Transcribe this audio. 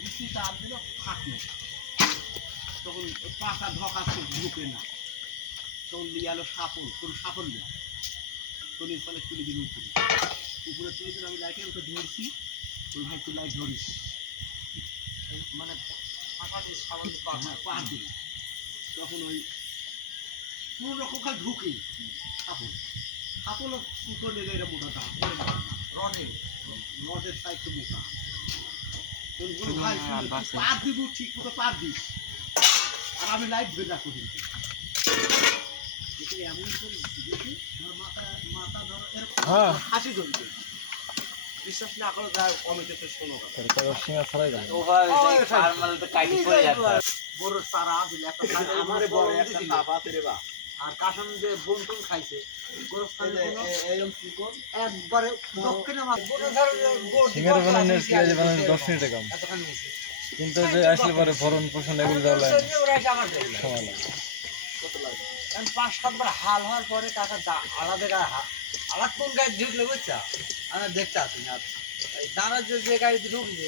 বৃষ্টি চাপ দিল ফাটলো, তখন পাকা ধকা ঢুকে না, তখন নিয়ে এলো সাপল, কোনো সাপল নেওয়া তলির ফলে তুলে দিন উপরে, উপরে তুলে দিন আমি লাইটে ওকে ধরছি, ওই ভাই তুই লাইট ধরিস মানে ফাঁকা দিয়ে সাবান পা দিই, তখন ওই কোনো রকম খাল ঢুকে সাপল, সাপলও উপর লেগে এটা মোটা দাম রডের রডের সাইজটা মোটা, ভাই পার দিব ঠিক মতো পার দিস, আর আমি লাইট বের করি এমন করে দেখি ধর মাথা মাথা ধর এরকম হাসি ধরবে, বিশ্বাস না করো যা কমেন্টে শোনো বড় সারা আছে একটা আমারে বড় একটা সাপ আছে রে বা, আর কাশন যে বন্টন খাইছে গোরস্থানে এরকম চিকন একবারে দক্ষিণে মাছ সিঙ্গারা বানানোর কি আছে বানানো 10 মিনিটে কাম, কিন্তু যে আসলে পরে ভরণ পোষণ এগুলো দেওয়া লাগে সময় লাগে কত লাগে, কারণ 5-7 বার হাল হওয়ার পরে কাকা আলাদা গায়ে আলাদা কোন গায়ে ঢুকলে বুঝছা আমি দেখতে আসি না, এই দাঁড়ার যে গাড়িতে ঢুকছে